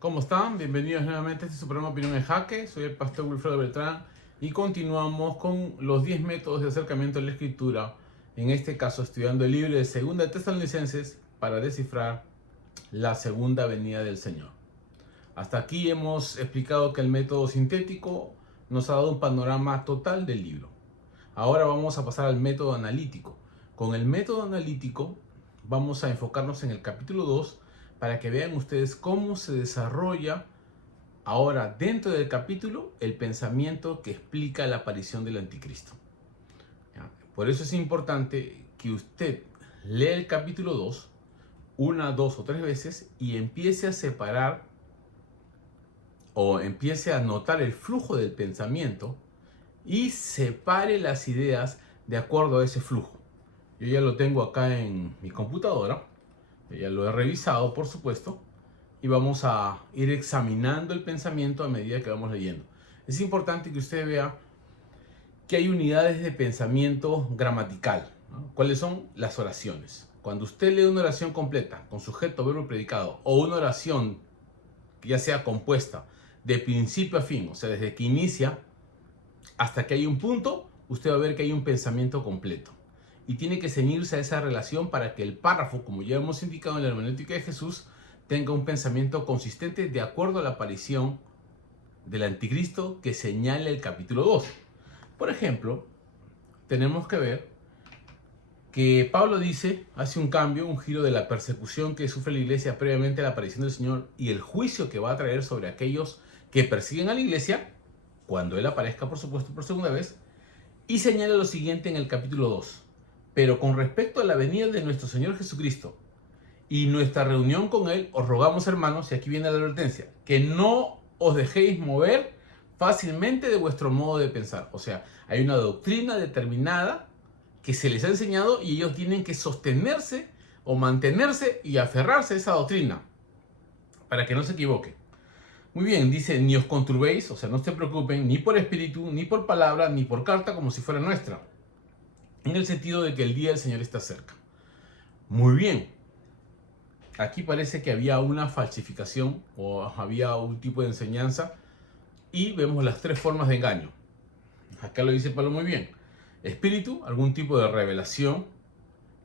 ¿Cómo están? Bienvenidos nuevamente a este su programa Opinión en Jaque. Soy el pastor Wilfredo Beltrán y continuamos con los 10 métodos de acercamiento a la Escritura. En este caso, estudiando el libro de Segunda de Tesalonicenses para descifrar la segunda venida del Señor. Hasta aquí hemos explicado que el método sintético nos ha dado un panorama total del libro. Ahora vamos a pasar al método analítico. Con el método analítico vamos a enfocarnos en el capítulo 2 para que vean ustedes cómo se desarrolla ahora dentro del capítulo el pensamiento que explica la aparición del anticristo. ¿Ya? Por eso es importante que usted lea el capítulo 2 una, dos o tres veces y empiece a separar o empiece a notar el flujo del pensamiento y separe las ideas de acuerdo a ese flujo. Yo ya lo tengo acá en mi computadora, ya lo he revisado por supuesto, y vamos a ir examinando el pensamiento a medida que vamos leyendo. Es importante que usted vea que hay unidades de pensamiento gramatical, ¿no? ¿Cuáles son las oraciones? Cuando usted lee una oración completa, con sujeto, verbo, predicado, o una oración que ya sea compuesta de principio a fin, o sea, desde que inicia hasta que hay un punto, usted va a ver que hay un pensamiento completo. Y tiene que ceñirse a esa relación para que el párrafo, como ya hemos indicado en la hermenéutica de Jesús, tenga un pensamiento consistente de acuerdo a la aparición del anticristo que señala el capítulo 2. Por ejemplo, tenemos que ver que Pablo dice, hace un cambio, un giro de la persecución que sufre la iglesia previamente a la aparición del Señor y el juicio que va a traer sobre aquellos que persiguen a la iglesia, cuando Él aparezca, por supuesto, por segunda vez, y señala lo siguiente en el capítulo 2. Pero con respecto a la venida de nuestro Señor Jesucristo y nuestra reunión con Él, os rogamos, hermanos, y aquí viene la advertencia, que no os dejéis mover fácilmente de vuestro modo de pensar. O sea, hay una doctrina determinada que se les ha enseñado y ellos tienen que sostenerse o mantenerse y aferrarse a esa doctrina para que no se equivoquen. Muy bien, dice, ni os conturbéis, o sea, no se preocupen ni por espíritu, ni por palabra, ni por carta como si fuera nuestra, en el sentido de que el día del Señor está cerca. Muy bien, aquí parece que había una falsificación o había un tipo de enseñanza y vemos las tres formas de engaño. Acá lo dice Pablo muy bien. Espíritu, algún tipo de revelación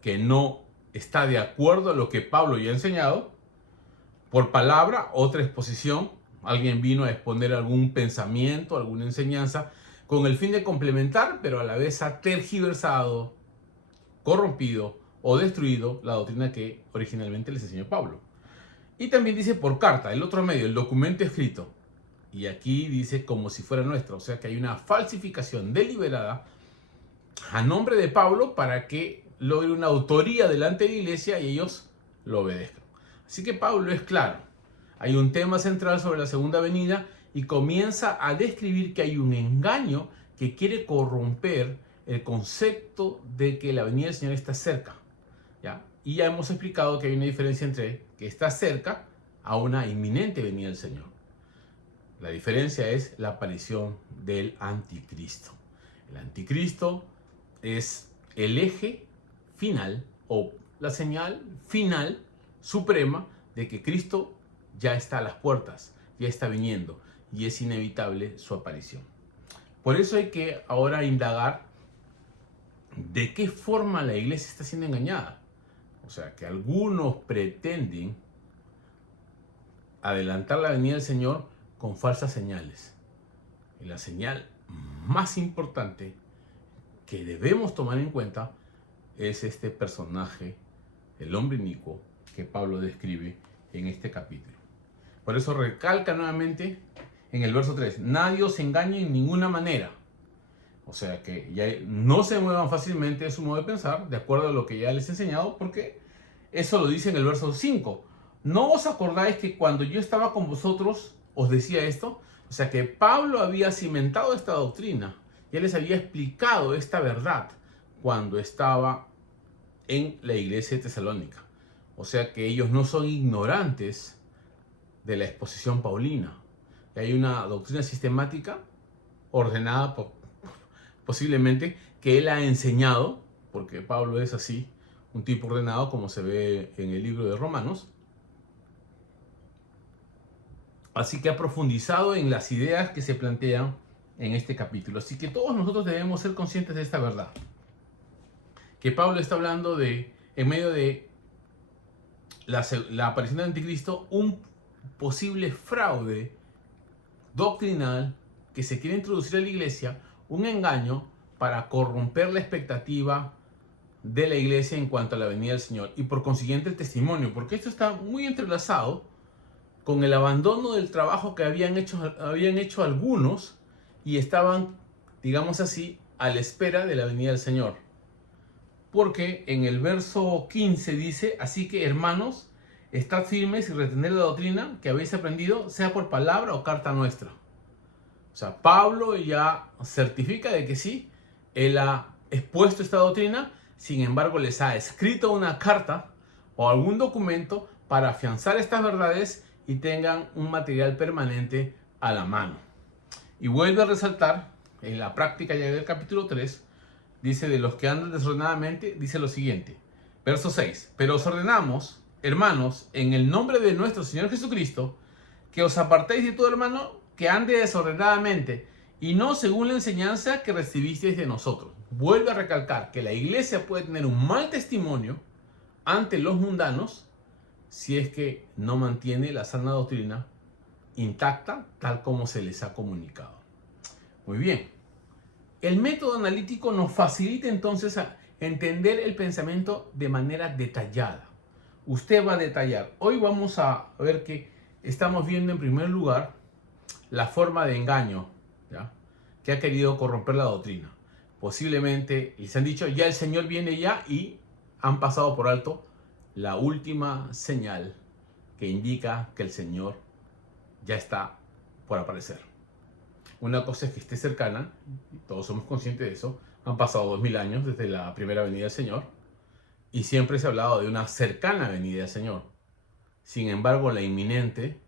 que no está de acuerdo a lo que Pablo ya ha enseñado. Por palabra, otra exposición. Alguien vino a exponer algún pensamiento, alguna enseñanza, con el fin de complementar, pero a la vez ha tergiversado, corrompido o destruido la doctrina que originalmente les enseñó Pablo. Y también dice por carta, el otro medio, el documento escrito. Y aquí dice como si fuera nuestro, o sea que hay una falsificación deliberada a nombre de Pablo para que logre una autoría delante de la iglesia y ellos lo obedezcan. Así que Pablo es claro. Hay un tema central sobre la segunda venida y comienza a describir que hay un engaño que quiere corromper el concepto de que la venida del Señor está cerca. ¿Ya? Y ya hemos explicado que hay una diferencia entre que está cerca a una inminente venida del Señor. La diferencia es la aparición del anticristo. El anticristo es el eje final o la señal final suprema de que Cristo ya está a las puertas, ya está viniendo y es inevitable su aparición. Por eso hay que ahora indagar de qué forma la iglesia está siendo engañada. O sea, que algunos pretenden adelantar la venida del Señor con falsas señales. Y la señal más importante que debemos tomar en cuenta es este personaje, el hombre inicuo, que Pablo describe en este capítulo. Por eso recalca nuevamente en el verso 3, nadie os engañe en ninguna manera. O sea que ya no se muevan fácilmente de su modo de pensar, de acuerdo a lo que ya les he enseñado, porque eso lo dice en el verso 5. ¿No os acordáis que cuando yo estaba con vosotros os decía esto? O sea que Pablo había cimentado esta doctrina, ya les había explicado esta verdad cuando estaba en la iglesia de Tesalónica. O sea que ellos no son ignorantes de la exposición paulina. Hay una doctrina sistemática ordenada posiblemente que él ha enseñado, porque Pablo es así, un tipo ordenado como se ve en el libro de Romanos, Así que ha profundizado en las ideas que se plantean en este capítulo. Así que todos nosotros debemos ser conscientes de esta verdad. Que Pablo está hablando de, en medio de la aparición del anticristo, un posible fraude doctrinal que se quiere introducir a la iglesia, un engaño para corromper la expectativa de la iglesia en cuanto a la venida del Señor y por consiguiente el testimonio, porque esto está muy entrelazado con el abandono del trabajo que habían hecho algunos y estaban, digamos así, a la espera de la venida del Señor. Porque en el verso 15 dice: así que, hermanos, estad firmes y retened la doctrina que habéis aprendido, sea por palabra o carta nuestra. O sea, Pablo ya certifica de que sí, él ha expuesto esta doctrina, sin embargo les ha escrito una carta o algún documento para afianzar estas verdades y tengan un material permanente a la mano. Y vuelve a resaltar en la práctica ya del capítulo 3, dice: de los que andan desordenadamente, dice lo siguiente, verso 6, pero os ordenamos, hermanos, en el nombre de nuestro Señor Jesucristo, que os apartéis de todo hermano que ande desordenadamente y no según la enseñanza que recibisteis de nosotros. Vuelve a recalcar que la iglesia puede tener un mal testimonio ante los mundanos si es que no mantiene la sana doctrina intacta tal como se les ha comunicado. Muy bien. El método analítico nos facilita entonces a entender el pensamiento de manera detallada. Usted va a detallar. Hoy vamos a ver que estamos viendo en primer lugar la forma de engaño, ¿ya?, que ha querido corromper la doctrina. Posiblemente les han dicho: ya el Señor viene ya, y han pasado por alto la última señal que indica que el Señor ya está por aparecer. Una cosa es que esté cercana, y todos somos conscientes de eso. Han pasado 2000 años desde la primera venida del Señor y siempre se ha hablado de una cercana venida del Señor. Sin embargo, la inminente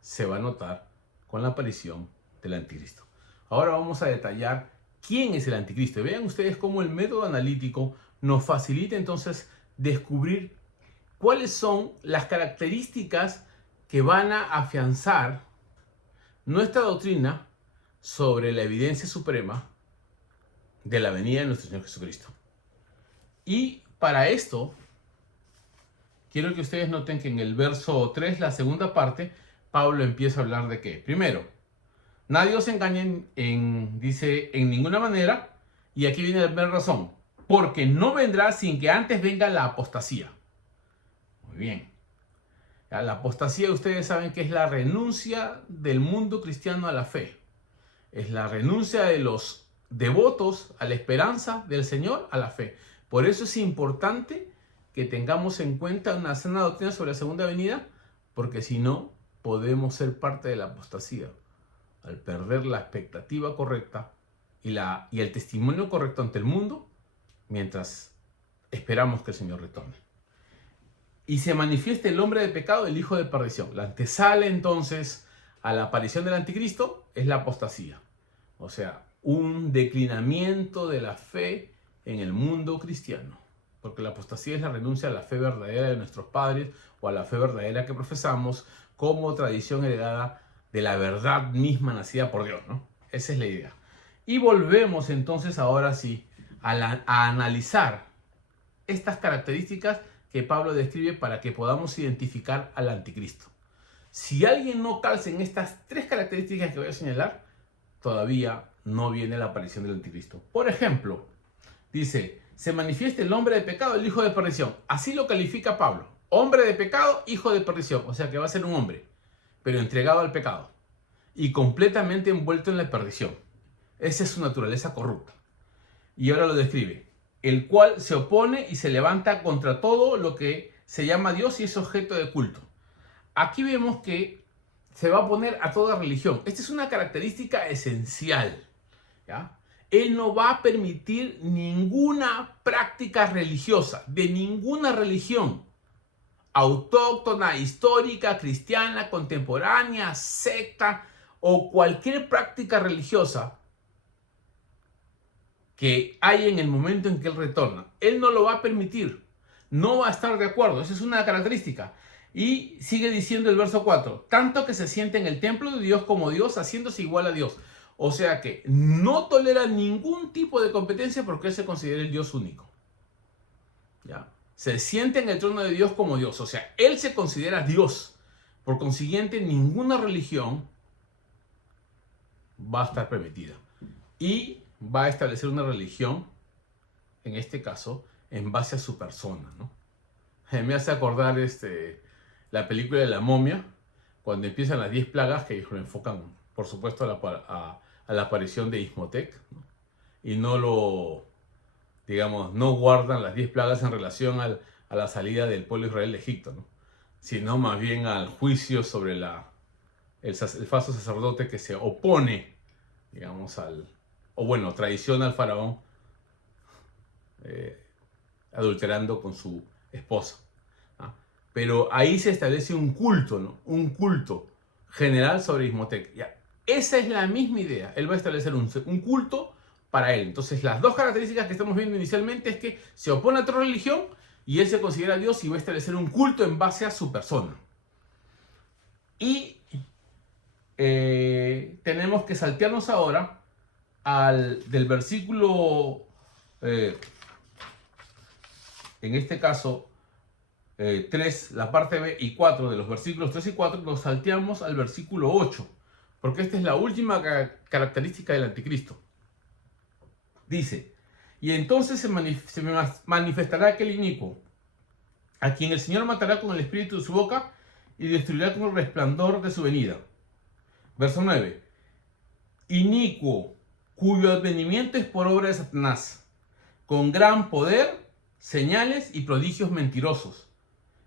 se va a notar con la aparición del anticristo. Ahora vamos a detallar quién es el anticristo. Y vean ustedes cómo el método analítico nos facilita entonces descubrir cuáles son las características que van a afianzar nuestra doctrina sobre la evidencia suprema de la venida de nuestro Señor Jesucristo. Y para esto, quiero que ustedes noten que en el verso 3, la segunda parte, Pablo empieza a hablar de qué. Primero, nadie os engañe dice, en ninguna manera, y aquí viene la primera razón, porque no vendrá sin que antes venga la apostasía. Muy bien. La apostasía, ustedes saben que es la renuncia del mundo cristiano a la fe. Es la renuncia de los devotos a la esperanza del Señor a la fe. Por eso es importante que tengamos en cuenta una sana doctrina sobre la segunda venida, porque si no, podemos ser parte de la apostasía al perder la expectativa correcta y el testimonio correcto ante el mundo mientras esperamos que el Señor retorne. Y se manifiesta el hombre de pecado, el hijo de perdición. La antesala entonces a la aparición del anticristo es la apostasía. O sea, un declinamiento de la fe en el mundo cristiano. Porque la apostasía es la renuncia a la fe verdadera de nuestros padres o a la fe verdadera que profesamos como tradición heredada de la verdad misma nacida por Dios, ¿no? Esa es la idea. Y volvemos entonces ahora sí a analizar estas características que Pablo describe para que podamos identificar al anticristo. Si alguien no calza en estas tres características que voy a señalar, todavía no viene la aparición del anticristo. Por ejemplo, dice: se manifiesta el hombre de pecado, el hijo de perdición. Así lo califica Pablo. Hombre de pecado, hijo de perdición. O sea que va a ser un hombre, pero entregado al pecado y completamente envuelto en la perdición. Esa es su naturaleza corrupta. Y ahora lo describe: el cual se opone y se levanta contra todo lo que se llama Dios y es objeto de culto. Aquí vemos que se va a oponer a toda religión. Esta es una característica esencial, ¿ya? Él no va a permitir ninguna práctica religiosa, de ninguna religión, autóctona, histórica, cristiana, contemporánea, secta o cualquier práctica religiosa que hay en el momento en que Él retorna. Él no lo va a permitir, no va a estar de acuerdo. Esa es una característica. Y sigue diciendo el verso 4, tanto que se siente en el templo de Dios como Dios, haciéndose igual a Dios. O sea que no tolera ningún tipo de competencia porque él se considera el Dios único. ¿Ya? Se siente en el trono de Dios como Dios. O sea, él se considera Dios. Por consiguiente, ninguna religión va a estar permitida. Y va a establecer una religión, en este caso, en base a su persona, ¿no? Me hace acordar la película de la momia, cuando empiezan las 10 plagas que lo enfocan, por supuesto, a la aparición de Imhotep, ¿no? Y digamos, no guardan las 10 plagas en relación a la salida del pueblo de Israel de Egipto, ¿no? Sino más bien al juicio sobre el falso sacerdote que se opone, digamos, traiciona al faraón, adulterando con su esposa. ¿Ah? Pero ahí se establece un culto, ¿no? Un culto general sobre Imhotep. Ya. Esa es la misma idea. Él va a establecer un culto para él. Entonces, las dos características que estamos viendo inicialmente es que se opone a otra religión y él se considera Dios y va a establecer un culto en base a su persona. Y tenemos que saltearnos ahora del versículo, en este caso, 3, la parte B y 4 de los versículos 3 y 4, nos salteamos al versículo 8, porque esta es la última característica del anticristo. Dice, y entonces se manifestará aquel inicuo, a quien el Señor matará con el espíritu de su boca y destruirá con el resplandor de su venida. Verso 9, inicuo, cuyo advenimiento es por obra de Satanás, con gran poder, señales y prodigios mentirosos,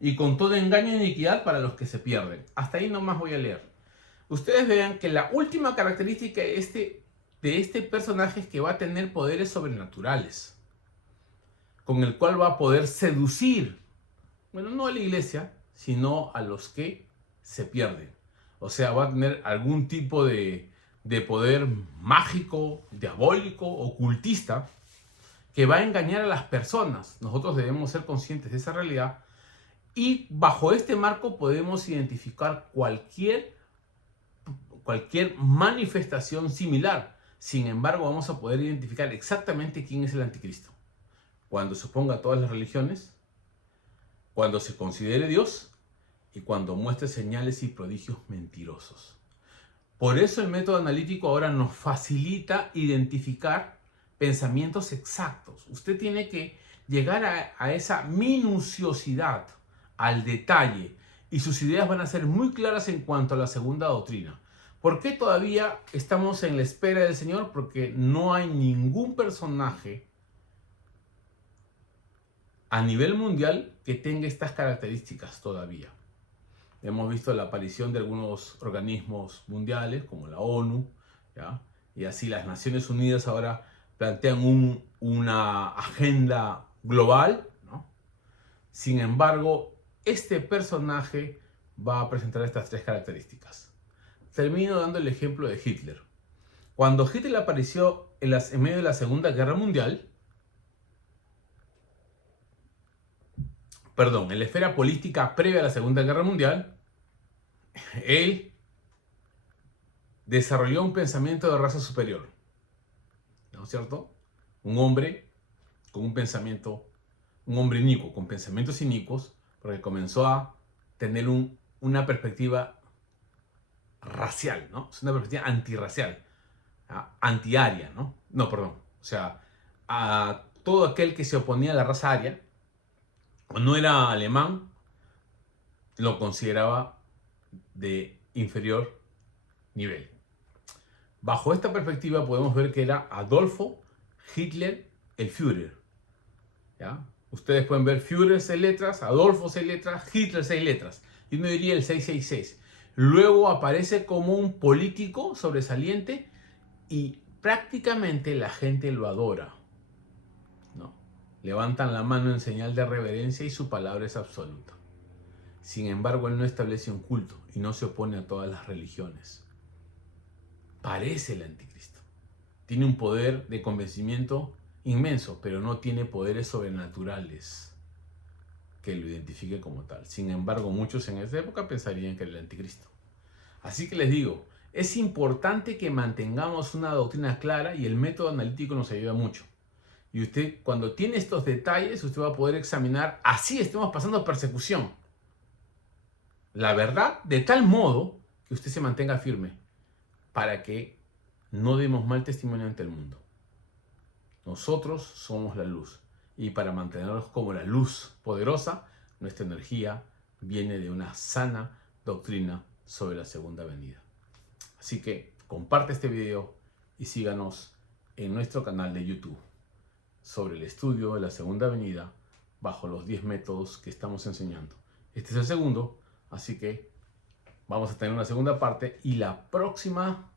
y con todo engaño e iniquidad para los que se pierden. Hasta ahí nomás voy a leer. Ustedes vean que la última característica de este personaje es que va a tener poderes sobrenaturales, con el cual va a poder seducir, bueno, no a la iglesia, sino a los que se pierden. O sea, va a tener algún tipo de poder mágico, diabólico, ocultista, que va a engañar a las personas. Nosotros debemos ser conscientes de esa realidad. Y bajo este marco podemos identificar cualquier manifestación similar. Sin embargo, vamos a poder identificar exactamente quién es el anticristo. Cuando se oponga a todas las religiones, cuando se considere Dios y cuando muestre señales y prodigios mentirosos. Por eso el método analítico ahora nos facilita identificar pensamientos exactos. Usted tiene que llegar a esa minuciosidad, al detalle, y sus ideas van a ser muy claras en cuanto a la segunda doctrina. ¿Por qué todavía estamos en la espera del Señor? Porque no hay ningún personaje a nivel mundial que tenga estas características todavía. Hemos visto la aparición de algunos organismos mundiales como la ONU, ¿ya? Y así las Naciones Unidas ahora plantean una agenda global, ¿no? Sin embargo, este personaje va a presentar estas tres características. Termino dando el ejemplo de Hitler. Cuando Hitler apareció en medio de la Segunda Guerra Mundial, en la esfera política previa a la Segunda Guerra Mundial, él desarrolló un pensamiento de raza superior, ¿no es cierto? Un hombre con un hombre inicuo, con pensamientos inicuos, porque comenzó a tener una perspectiva racial, ¿no? Es una perspectiva antirracial, antiaria, ¿no? No, perdón. O sea, a todo aquel que se oponía a la raza aria, o no era alemán, lo consideraba de inferior nivel. Bajo esta perspectiva podemos ver que era Adolfo Hitler el Führer, ¿ya? Ustedes pueden ver Führer 6 letras, Adolfo 6 letras, Hitler 6 letras. Yo no diría el 666. Luego aparece como un político sobresaliente y prácticamente la gente lo adora, ¿no? Levantan la mano en señal de reverencia y su palabra es absoluta. Sin embargo, él no establece un culto y no se opone a todas las religiones. Parece el anticristo. Tiene un poder de convencimiento inmenso, pero no tiene poderes sobrenaturales. que lo identifique como tal. Sin embargo, muchos en esa época pensarían que era el anticristo. Así que les digo, es importante que mantengamos una doctrina clara y el método analítico nos ayuda mucho. Y usted, cuando tiene estos detalles, usted va a poder examinar, así estemos pasando persecución, la verdad de tal modo que usted se mantenga firme para que no demos mal testimonio ante el mundo. Nosotros somos la luz y para mantenernos como la luz poderosa, nuestra energía viene de una sana doctrina sobre la segunda venida. Así que comparte este video y síganos en nuestro canal de YouTube sobre el estudio de la segunda venida bajo los 10 métodos que estamos enseñando. Este es el segundo, así que vamos a tener una segunda parte y la próxima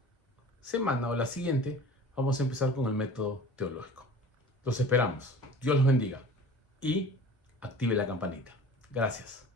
semana o la siguiente vamos a empezar con el método teológico. Los esperamos. Dios los bendiga y active la campanita. Gracias.